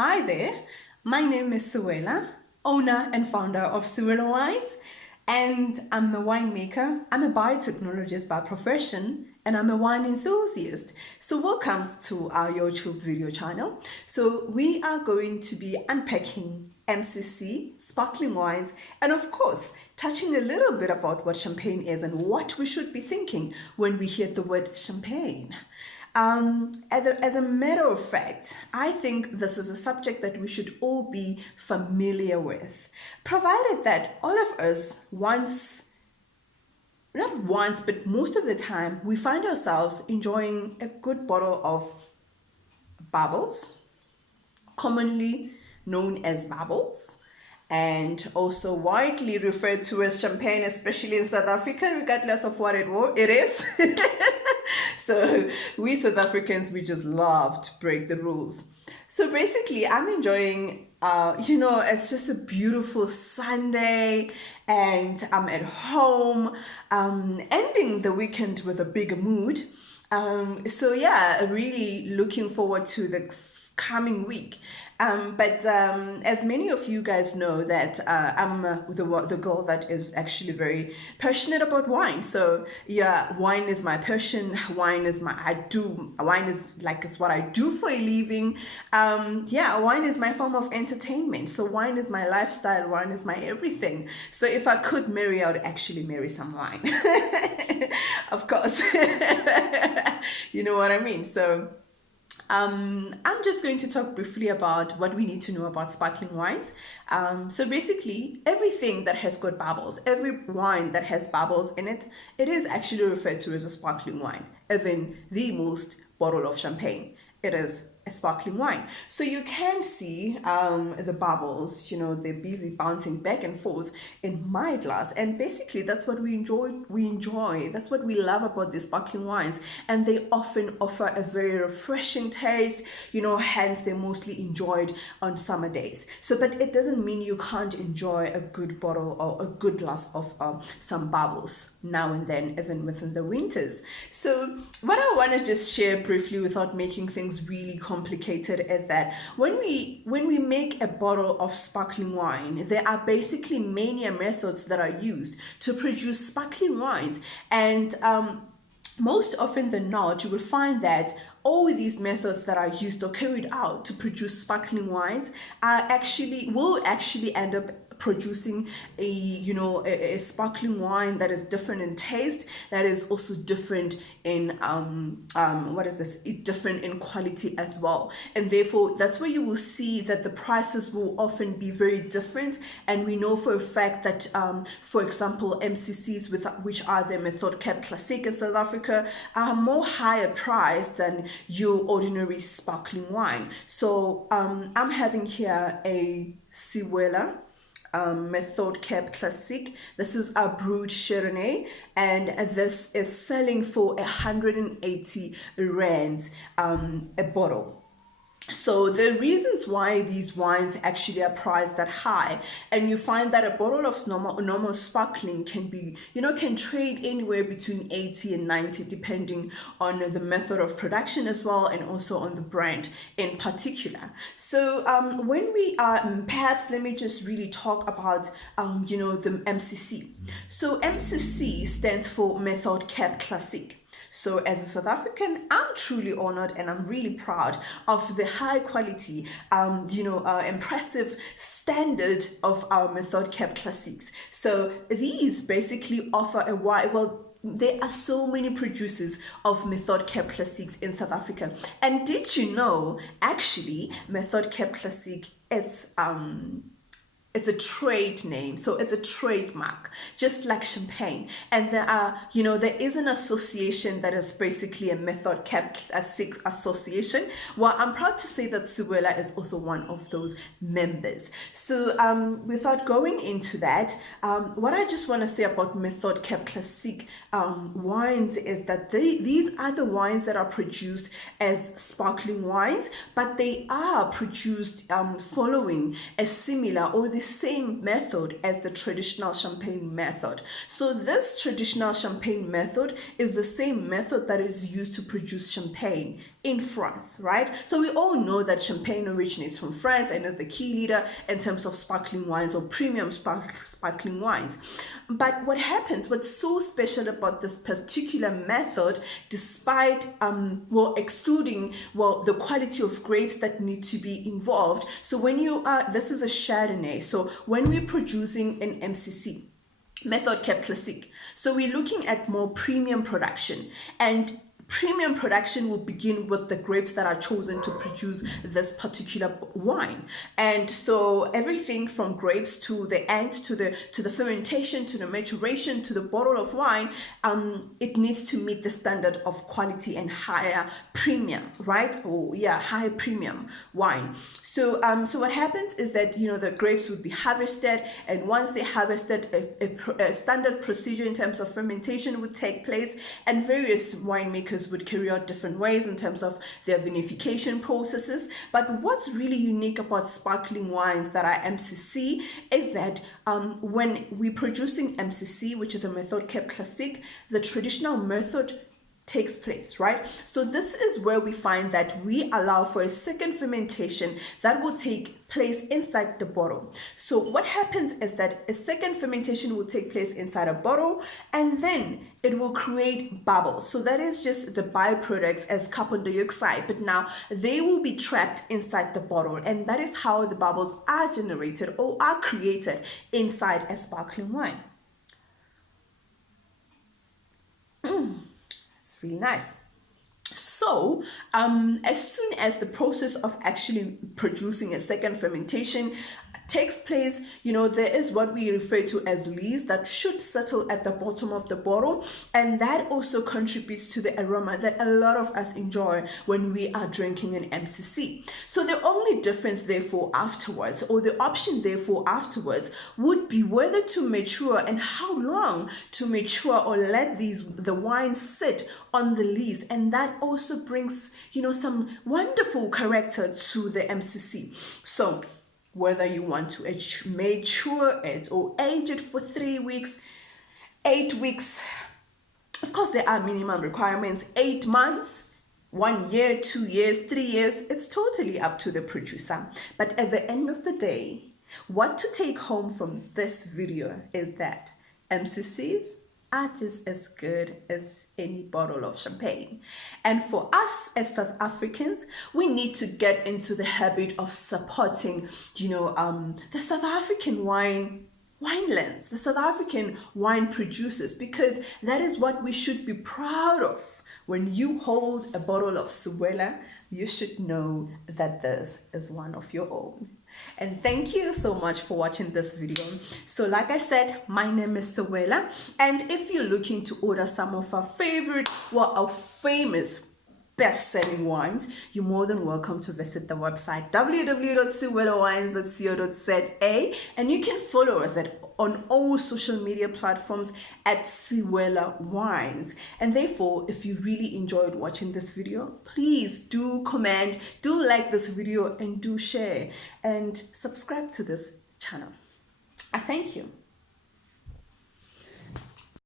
Hi there, my name is Suela, owner and founder of Suela Wines, and I'm a winemaker. I'm a biotechnologist by profession, and I'm a wine enthusiast. So welcome to our YouTube video channel. So we are going to be unpacking MCC, sparkling wines, and of course, touching a little bit about what champagne is and what we should be thinking when we hear the word champagne. As a matter of fact, I think this is a subject that we should all be familiar with, provided that all of us not once, but most of the time, we find ourselves enjoying a good bottle of bubbles, commonly known as bubbles, and also widely referred to as champagne, especially in South Africa, regardless of what it is. So we South Africans, we just love to break the rules. So basically, I'm enjoying, it's just a beautiful Sunday, and I'm at home, ending the weekend with a big mood. So yeah, really looking forward to the coming week. But as many of you guys know that I'm the girl that is actually very passionate about wine. So yeah, wine is my passion. Wine is like it's what I do for a living. Yeah, wine is my form of entertainment. So wine is my lifestyle. Wine is my everything. So if I could marry, I would actually marry some wine. Of course. You know what I mean? So I'm just going to talk briefly about what we need to know about sparkling wines. So basically, everything that has got bubbles, every wine that has bubbles in it, it is actually referred to as a sparkling wine. Even the most bottle of champagne, it is a sparkling wine. So you can see the bubbles, they're busy bouncing back and forth in my glass. And basically that's what we enjoy. That's what we love about these sparkling wines. And they often offer a very refreshing taste, hence they're mostly enjoyed on summer days. So, but it doesn't mean you can't enjoy a good bottle or a good glass of some bubbles now and then, even within the winters. So what I want to just share briefly without making things really complicated is that when we make a bottle of sparkling wine, there are basically many methods that are used to produce sparkling wines, and most often than not, you will find that all these methods that are used or carried out to produce sparkling wines will actually end up producing a sparkling wine that is different in taste, that is also different in different in quality as well. And therefore that's where you will see that the prices will often be very different. And we know for a fact that for example, MCCs, which are the Méthode Classique in South Africa, are more higher priced than your ordinary sparkling wine. So I'm having here a Siwela Méthode Classique. This is a brewed Chardonnay, and this is selling for 180 rands a bottle. So the reasons why these wines actually are priced that high, and you find that a bottle of normal sparkling can trade anywhere between 80 and 90 depending on the method of production as well, and also on the brand in particular. So when we are perhaps let me just really talk about the MCC. So MCC stands for Méthode Classique. So as a South African, I'm truly honored and I'm really proud of the high quality, impressive standard of our Méthode Classiques. So these basically offer a wide, there are so many producers of Méthode Classiques in South Africa. And did you know, actually, Méthode Classique it's a trade name, so it's a trademark, just like champagne. And there is an association that is basically a Méthode Classique association. Well, I'm proud to say that Siwela is also one of those members. So without going into that, what I just want to say about Méthode Classique wines is that these are the wines that are produced as sparkling wines, but they are produced following a similar or the same method as the traditional champagne method. So this traditional champagne method is the same method that is used to produce champagne in France, right? So we all know that champagne originates from France and is the key leader in terms of sparkling wines or premium sparkling wines. But what happens, what's so special about this particular method, despite excluding the quality of grapes that need to be involved. So when you are, this is a Chardonnay. So when we're producing an MCC, Méthode Classique, so we're looking at more premium production, and premium production will begin with the grapes that are chosen to produce this particular wine. And so everything from grapes to the end, to the fermentation, to the maturation, to the bottle of wine, it needs to meet the standard of quality and higher premium, right? Higher premium wine. So so what happens is that the grapes would be harvested, and once they harvested, a standard procedure in terms of fermentation would take place, and various winemakers would carry out different ways in terms of their vinification processes. But what's really unique about sparkling wines that are MCC is that when we're producing MCC, which is a Méthode Classique, the traditional method takes place, right? So this is where we find that we allow for a second fermentation that will take place inside the bottle. So what happens is that a second fermentation will take place inside a bottle, and then it will create bubbles. So that is just the byproducts as carbon dioxide, but now they will be trapped inside the bottle, and that is how the bubbles are generated or are created inside a sparkling wine. It's really nice. So as soon as the process of actually producing a second fermentation takes place, there is what we refer to as lees that should settle at the bottom of the bottle, and that also contributes to the aroma that a lot of us enjoy when we are drinking an MCC. So the only difference therefore afterwards, or the option therefore afterwards, would be whether to mature and how long to mature, or let the wine sit on the lees, and that also brings some wonderful character to the MCC. So whether you want to mature it or age it for 3 weeks, 8 weeks, of course there are minimum requirements, 8 months, 1 year, 2 years, 3 years, it's totally up to the producer. But at the end of the day, what to take home from this video is that MCCs are just as good as any bottle of champagne. And for us as South Africans, we need to get into the habit of supporting, the South African winelands, the South African wine producers, because that is what we should be proud of. When you hold a bottle of Sewela, you should know that this is one of your own. And thank you so much for watching this video. So like I said, my name is Sewela, and if you're looking to order some of our favorite, our famous best-selling wines, you're more than welcome to visit the website www.sewelawines.co.za, and you can follow us on all social media platforms at Sewela Wines. And therefore, if you really enjoyed watching this video, please do comment, do like this video, and do share and subscribe to this channel. I thank you.